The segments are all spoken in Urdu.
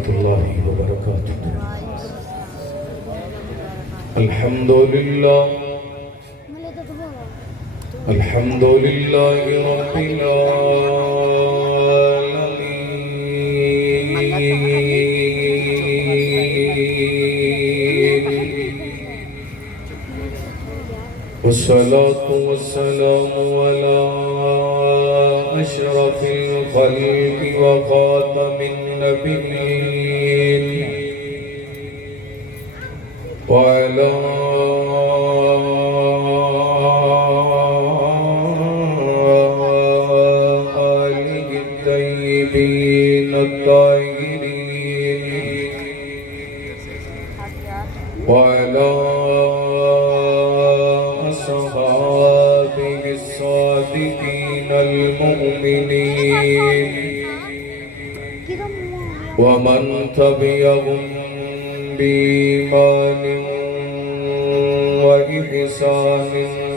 ورحمة الله وبركاته. الحمد لله الحمد لله رب العالمين، والصلاة والسلام على أشرف الخلق وخاتم النبيين وعلى آله الطيبين الطاهرين وعلى أصحابه الصادقين المؤمنين ومن تبعهم بإيمان وإحسان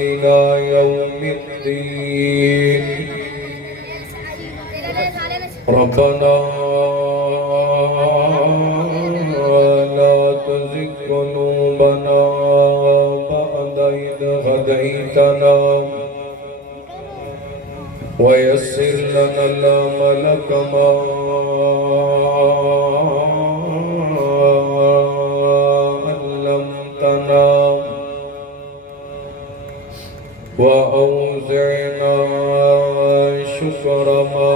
إلى يوم الدين. ربنا لا تزغ قلوبنا بعد إذ هديتنا ويسر لنا الأمل كما علمتنا وأوزعنا شكر ما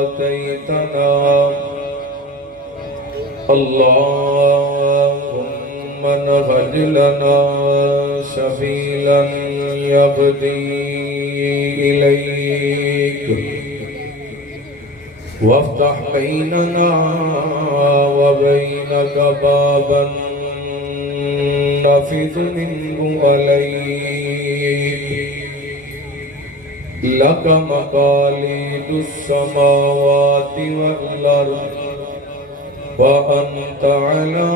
آتيتنا. اللهم نهد لنا سبيلا يهدي إليك وافتح بيننا وبينك بابا نفذ منه عليك. لك مقاليد السماوات والأرض وأنت على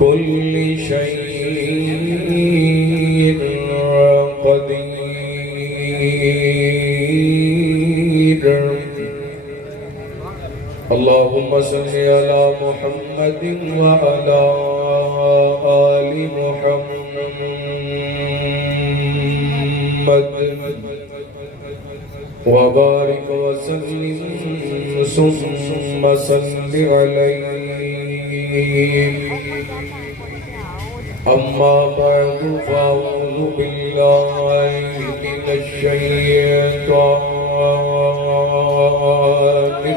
كل شيء قدير. اللهم صل على محمد وعلى آل محمد وبارك وسلم ثم صل عليه. أما بعد فأعوذ بالله من الشيطان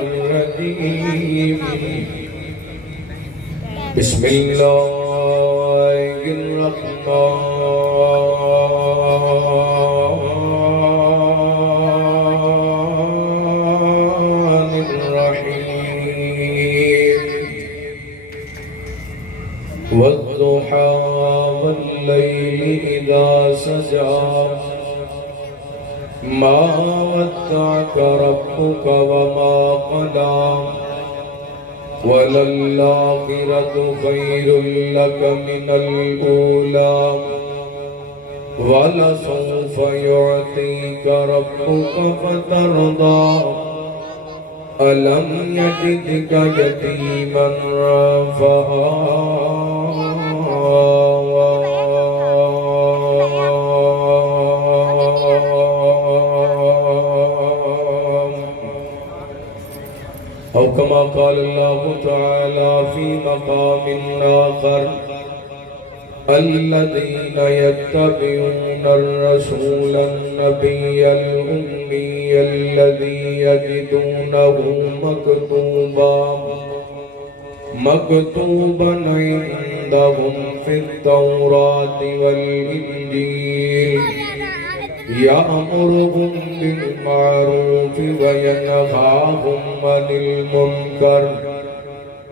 الرجيم. بسم الله الرحمن الرحيم. والضحى والليل إذا سجى ما ودعك ربك وما قلى وللآخرة خير لك من الأولى ولسوف يعطيك ربك فترضى. ألم يجدك يتيما فآوى أو كما قال الله تعالى في مقام آخر الذين يتبعون الرسول النبي الأمي الذي يجدونه مكتوبا عندهم في التوراة والإنجيل يأمرهم بالمعروف وينهاهم عن المنكر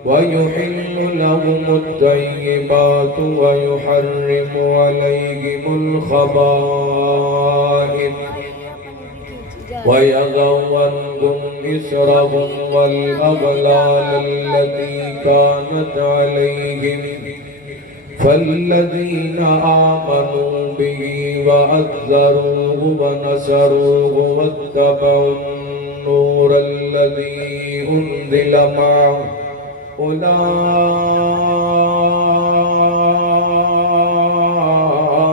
ويحل لهم الطيبات ويحرم عليهم الخبائث ويضع عنهم إصرهم والأغلال التي كانت عليهم فالذين آمنوا به وعزروه ونصروه واتبعوا النور الذي أنزل معه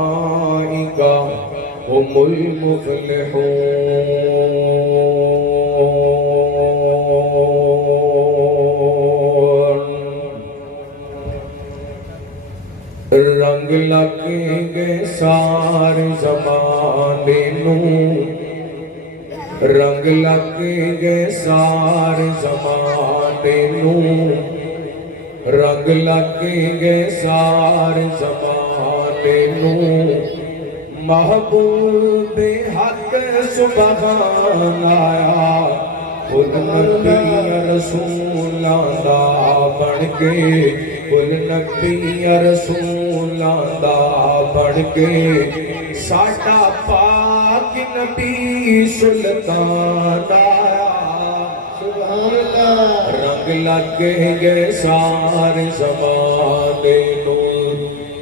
أولئك هم المفلحون رنگ لگیں گے سارے زمانے نوں رنگ لگیں گے سارے زمانے نوں رنگ لگیں گے سارے زمانے نوں محبوب حق سبحان آیا خود نبی رسولاں دا بن کے کل نبی رسولاں دا بن کے ساڈا پاک نبی سلطان آیا سبحان اللہ رنگ لگیں گے سارے زمانے نوں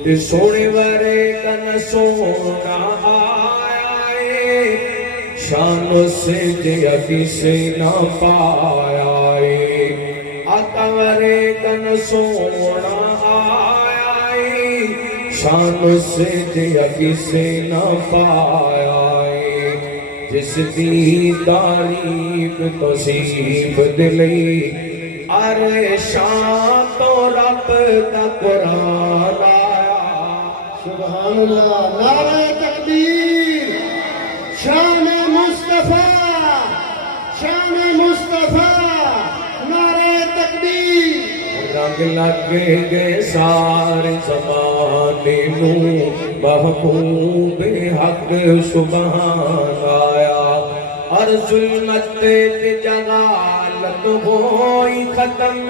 تے سونے ورے کن سونا آیا ہے شان سے جیا کسے نہ پایا ہے آقا ورے کن سونا آیا ہے شان سے جیا کسے نہ پایا ہے جس دی تعریف توصیف دلی ارے شان تو رب دا قرآن آیا سبحان اللہ نعرہ تکبیر شان مصطفیٰ نعرہ تکبیر رنگ لگیں گے سارے زمانے نوں محبوب حق سبحان آیا اور ظلمت تے جہالت ہوئی ختم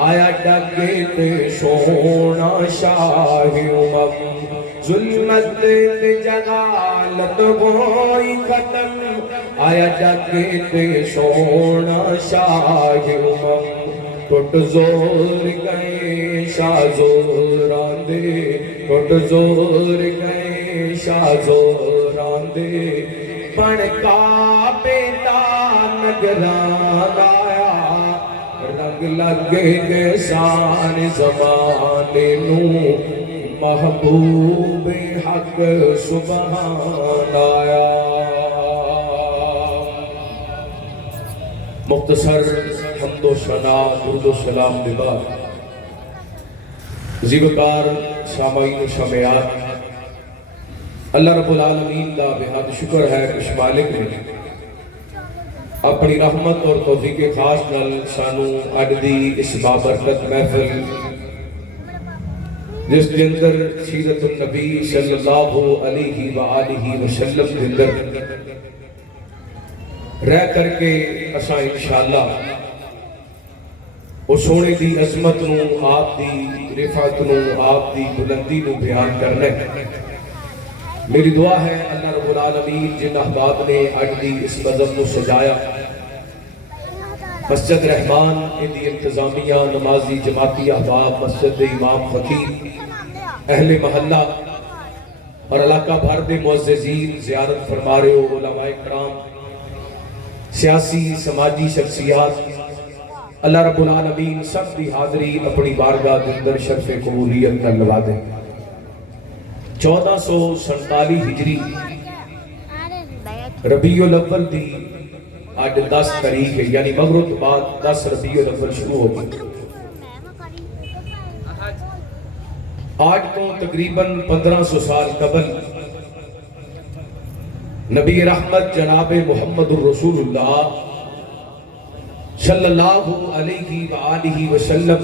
آیا ڈگے تے سونا شاہ امم ظلمت تے جہالت ہوئی ختم آیا ڈگے تے سونا شاہ امم ٹوٹ زور گئے شاہ زوراں دے ٹوٹ زور گئے شاہ زوراں دے بن کعبے دا نگران آیا رنگ لگے گے سارے زمانے نوں محبوب حق سبحان آیا مختصر حمد و ثنا درود و سلام دے بعد زیبکار سامعین و سامعات اللہ رب العالمین دا بہت شکر ہے کہ مالک نے اپنی رحمت اور توفیق خاص نال سانو اج دی اس بابرکت محفل جس کے اندر سیرت النبی صلی اللہ علیہ وآلہ وسلم کے اندر رہ کر کے اساں انشاءاللہ وہ سونے دی عظمت نوں آپ دی رفعت نوں آپ دی بلندی نوں بیان کرنا ہے میری دعا ہے اللہ رب العالمین جن احباب نے اج دی اس بزم کو سجایا مسجد رحمان ان دی انتظامیہ نمازی جماعتی احباب مسجد امام فقیر اہل محلہ اور علاقہ بھر دے معززین زیارت فرما رہے ہو علماء کرام سیاسی سماجی شخصیات اللہ رب العالمین سب دی حاضری اپنی بارگاہ کے اندر شرف قبولیت کر لوا دے 1447 ہجری ربیع الاول دی آج 10 تاریخ ہے یعنی مغرب بعد 10 ربیع الاول شروع ہوگی آج تو تقریباً 1500 سال قبل نبی رحمت جناب محمد الرسول اللہ صلی اللہ علیہ وآلہ وسلم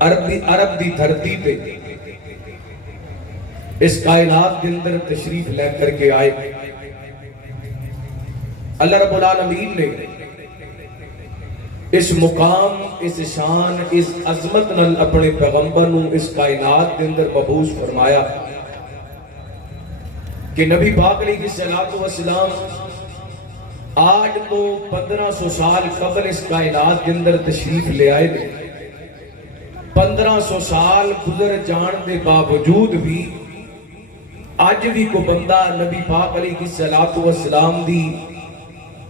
عرب دی دھرتی پہ اس کائنات کے اندر تشریف لے کر کے آئے اللہ رب العالمین نے اس مقام اس شان اس عظمت نال اپنے پیغمبر نوں اس کائنات کے اندر مبعوث فرمایا کہ نبی پاک علیہ السلام آج تو 1500 سال قبل اس کائنات کے اندر تشریف لے آئے 1500 سال گزر جان دے باوجود بھی اج بھی کو بندہ نبی پاک علیہ الصلوۃ والسلام دی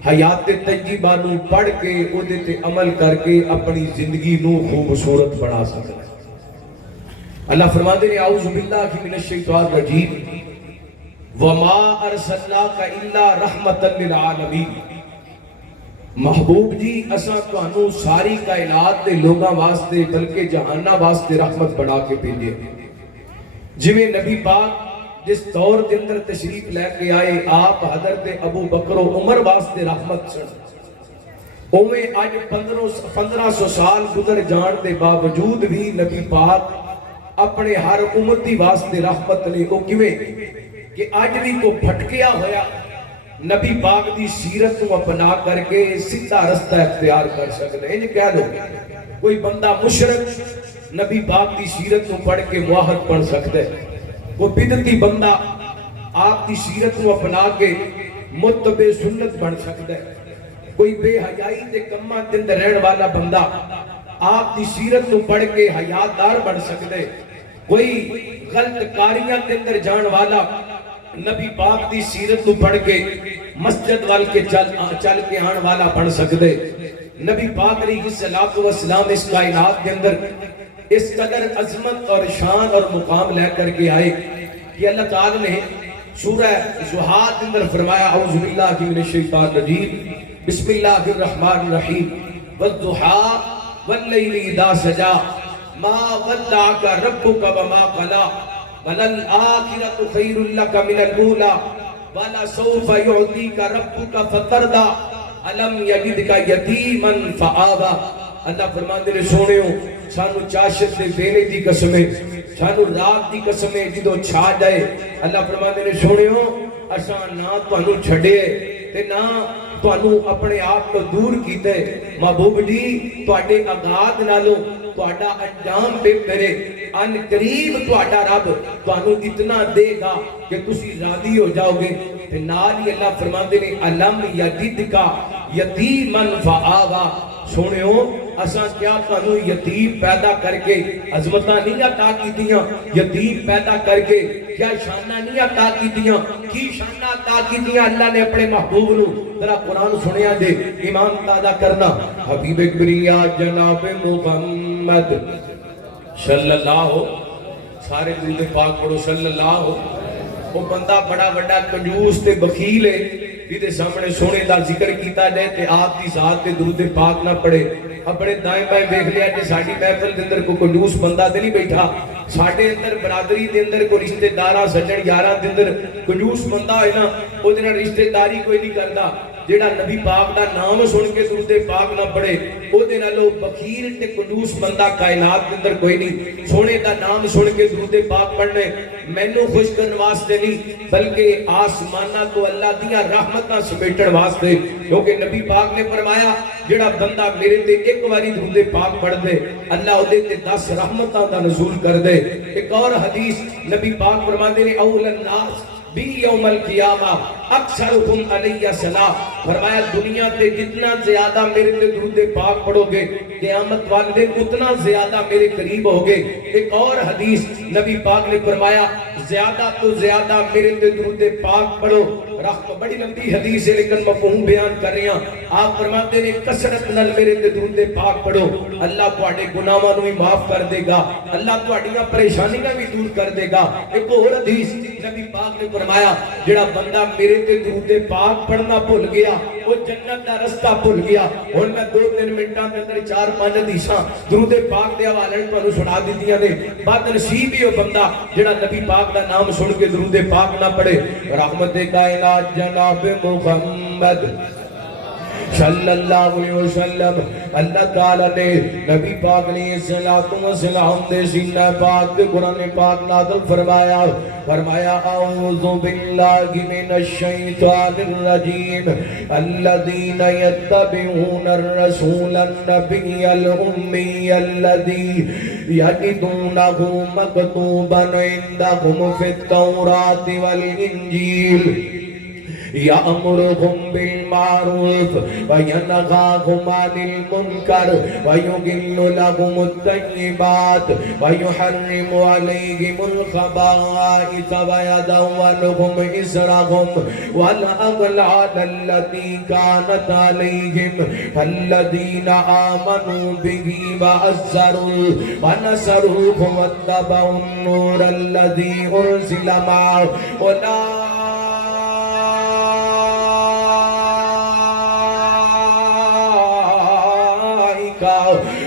حیات طیبہ نو پڑھ کے او دے تے عمل کر کے اپنی زندگی نو خوبصورت بنا سکتا ہے۔ اللہ فرماتے ہیں اعوذ باللہ من الشیطان الرجیم وما ارسلناک الا رحمتا للعالمین، محبوب جی اساں تانوں ساری کائنات دے لوگاں واسطے بلکہ جہاناں واسطے رحمت بنا کے بھیجے۔ جویں نبی پاک جس دور کے اندر تشریف لے کے آئے آپ حضرت ابو بکر و عمر واسطے رحمت سن، اویں اج 1500 سال گزر جان دے باوجود بھی نبی پاک اپنے ہر امتی واسطے رحمت نے۔ او کیویں کہ اج بھی کو بھٹکیا ہویا نبی پاک دی سیرت کو اپنا کر کے سیدھا رستہ اختیار کر سکتے ہیں۔ کہہ لو کوئی بندہ مشرک نبی پاک دی سیرت کو پڑھ کے موحد بن سکتا ہے، وہ بدعتی بندہ آپ کی سیرت کو اپنا کے متبع سنت بن سکتا ہے، کوئی بے حیائی دے کماں دے اندر رہن والا بندہ آپ کی سیرت کو پڑھ کے حیادار بن سکتا ہے، کوئی غلط کاریاں دے اندر جان والا نبی پاک دی سیرت کو پڑھ کے مسجد وال کے چل کے آن والا بن سکتا ہے۔ نبی پاک علیہ الصلوۃ والسلام اس کائنات کے اندر اس قدر عظمت اور شان اور مقام لے کر کے آئے کہ اللہ تعالی نے سورہ ضحیٰ کے اندر فرمایا اعوذ باللہ من الشیطان الرجیم بسم اللہ الرحمن الرحیم والضحیٰ واللیل اذا سجا ما ودعک ربک وما قلی وللآخرۃ خیر لک من الاولی ولسوف یعطیک ربک فترضی الم یجدک یتیما فآوی۔ اللہ فرماندے نے سونیو سانو چاشت دے دینے دی قسمیں، سانو رات دی قسمیں جدو چھا جائے۔ اللہ فرماندے نے سونیو اساں نہ تانوں چھڈے تے نہ تانوں اپنے آپ کو دور کیتے، محبوب جی تواڈے اغاز نالوں تواڈا انجام بہتر ہے، ان قریب تواڈا رب تانوں اتنا دے گا کہ تسی راضی ہو جاؤ گے۔ تے نال ہی اللہ فرماندے نے الم یجدکا یتیما فآوی، سونیو اساں کیا تانوں یتیم پیدا کر کے عظمتاں نہیں عطا کیتیاں، یتیم پیدا کر کے کیا شاناں نہیں عطا کیتیاں، کی شاناں عطا کیتیاں اللہ نے اپنے محبوب نو۔ ذرا قرآن سنیا دے ایمان تازہ کرنا، حبیب کبریا جناب محمد صلی اللہ، سارے درود پاک پڑھو صلی اللہ۔ وہ بندہ بڑا بڑا کنجوس تے بخیل ہے جیدے سامنے سونے دا ذکر کیتا جائے تے آپ کی ذات تے درود پاک نہ پڑھے۔ اپنے دائیں بائیں دیکھ لیا کہ ساڑی محفل دے اندر کوئی کنجوس بندہ تے نہیں بیٹھا، ساڑے اندر برادری دے اندر کوئی رشتہ داراں سجن یاراں دے اندر کنجوس بندہ ہے نا، او دے نال رشتہ داری کوئی نہیں کردا۔ جیڑا نبی پاک دا نام سن کے درود پاک نہ پڑھے او دے نالوں بخیل تے کنجوس بندہ کائنات دے اندر کوئی نہیں۔ سونے دا نام سن کے درود پاک پڑھنے مینوں خوش کرن واسطے نہیں بلکہ آسماناں تو اللہ دیاں رحمتاں سمیٹن واسطے، کیونکہ نبی پاک نے فرمایا جیڑا بندہ میرے تے ایک واری درود پاک پڑھ دے اللہ او دے تے 10 رحمتاں دا نزول کر دے۔ ایک اور حدیث نبی پاک فرماتے ہیں اول الناس بی یوم القیامہ اکثرہم علیہ السلام، فرمایا دنیا تے جتنا زیادہ میرے تے درود پاک پڑھو گے قیامت والے دن اتنا زیادہ میرے قریب ہوگے۔ ایک اور حدیث نبی پاک نے فرمایا زیادہ تو زیادہ میرے تے درود پاک پڑھو۔ رحمت بڑی لمبی حدیث ہے لیکن مفہوم بیان کر رہے ہیں۔ آپ فرماتے ہیں کثرت نال میرے تے درود پاک پڑھو، اللہ تواڈے گناہاں نوں بھی معاف کر دے گا، اللہ تواڈیاں پریشانیاں بھی دور کر دے گا۔ ایک اور حدیث نبی پاک نے فرمایا جڑا بندہ میرے تے درود پاک پڑھنا بھول گیا وہ جنت دا رستہ بھول گیا۔ ہن میں 2-3 منٹاں دے اندر 4-5 حدیثاں درود پاک دے حوالے تانوں سنا دتیاں نے۔ بد نصیب ہی وہ بندہ جڑا نبی پاک دا نام سن کے درود پاک نہ پڑھے۔ رحمت کائنات جناب محمد صلی اللہ علیہ وسلم، اللہ تعالیٰ نے نبی پاک علیہ السلام دے سینہ پاک دے قرآن پاک نازل فرمایا، فرمایا اعوذ باللہ من الشیطان الرجیم الذین یتبعون الرسول النبی الامی الذی یجدونہ مکتوبا عندہم فی التوراۃ والانجیل یأمرہم بالمعروف وینہاہم عن المنکر ویحل لہم الطیبات ویحرم علیہم الخبائث ویضع عنہم إصرهم والأغلال التي كانت عليهم فالذين آمنوا به وعزروه ونصروه واتبعوا النور الذي أنزل معه أولئك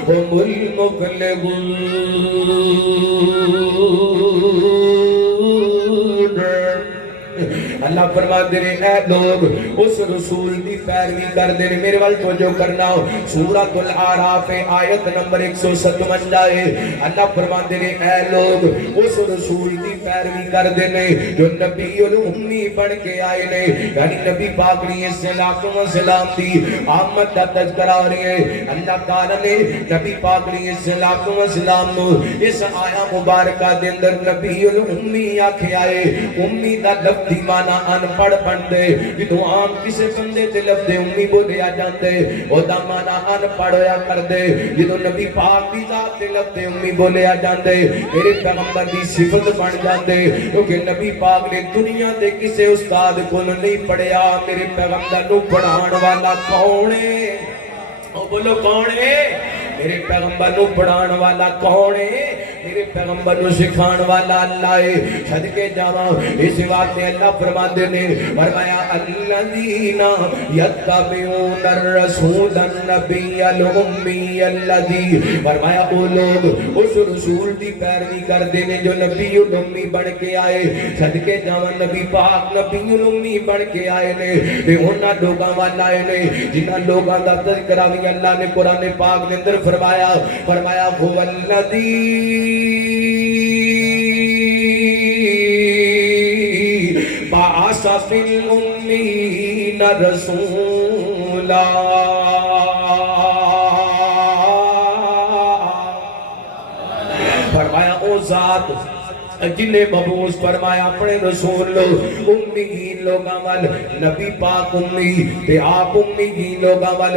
هم المفلحون۔ اللہ فرماتے ہیں اے لوگ اس رسول دی پیروی کر دے، میرے وال توجہ کرنا ہو، سورۃ الاعراف آیت نمبر 157 ہے۔ اللہ فرماتے ہیں اے لوگ اس رسول دی پیروی کر دے جو نبی الامی بن کے آئے نے، یعنی نبی پاک علیہ السلام دی آمد کا تذکرہ ہو رہی ہے۔ اللہ تعالیٰ نے نبی پاک علیہ السلام نو اس آیا مبارکہ دے اندر نبی الامی آکھے آئے۔ امی دا لفظی معنی ان پڑھ بندے، جدو عام کسے بندے تے لفظ امی بولے آ جاندے او دا معنی ان پڑھ ہویا کر دے، جدو نبی پاک دی ذات تے لفظ امی بولے آ جاندے میرے پیغمبر دی صفت بن جاندے، کیونکہ نبی پاک نے دنیا دے کسے استاد کو نہیں پڑھیا، میرے پیغمبر نو پڑھان والا کون ہے؟ او بولو کون ہے؟ میرے پیغمبر نو پڑھان والا کون ہے؟ میرے پیغمبر نو سکھان والا اللہ ہے۔ صدقے جاواں اس واسطے اللہ فرماندے نے، فرمایا الذین یتبعون الرسول النبی الامی الذی، فرمایا وہ لوگ اس رسول دی پیروی کردے نے جو نبی الامی بن کے آئے۔ صدقے جاواں نبی پاک نبی الامی بن کے آئے نے، تے انہاں لوگاں والا آئے نے جنہاں لوگاں دا تذکرہ بھی اللہ نے قرآن پاک دے اندر فرمایا هو الذی بعث فی الامین رسولا، فرمایا او ذات جنہیں مبعوث فرمایا اپنے رسول امیین لوگاں وال، نبی پاک امی تے آپ امیین لوگاں وال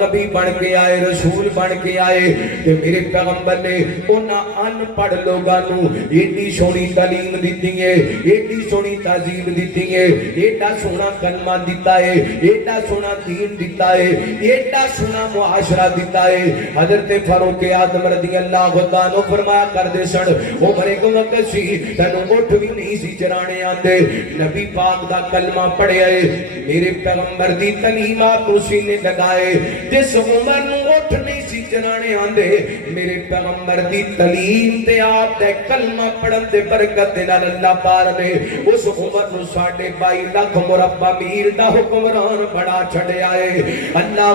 نبی بن کے آئے، رسول بن کے آئے، تے میرے پیغمبر نے انہاں ان پڑھ لوگاں نو ایڈی سونی تعلیم دیتی ہے، ایڈی سونی تہذیب دیتی ہے، ایڈا سونا کلمہ دیتا ہے، ایڈا سونا دین دیتا ہے، ایڈا سونا معاشرہ دیتا ہے۔ حضرت فاروق اعظم رضی اللہ عنہ فرمایا کر دے سن، عمر کو وقت سی تنو اٹھ بھی نہیں سی چرانے آتے، نبی پاک دا کلمہ پڑھے آئے، میرے پیغمبر دی تعلیمات کو سینے لگائے، جس عمر نو اٹھ نہیں سی چرانے آندے، میرے پیغمبر دی تعلیم تے آپ دے کلمہ پڑھن تے برکت نال اللہ پار نے اس عمر نو 22.5 لاکھ مربع میل دا حکمران بڑا چھڑے آئے۔ اللہ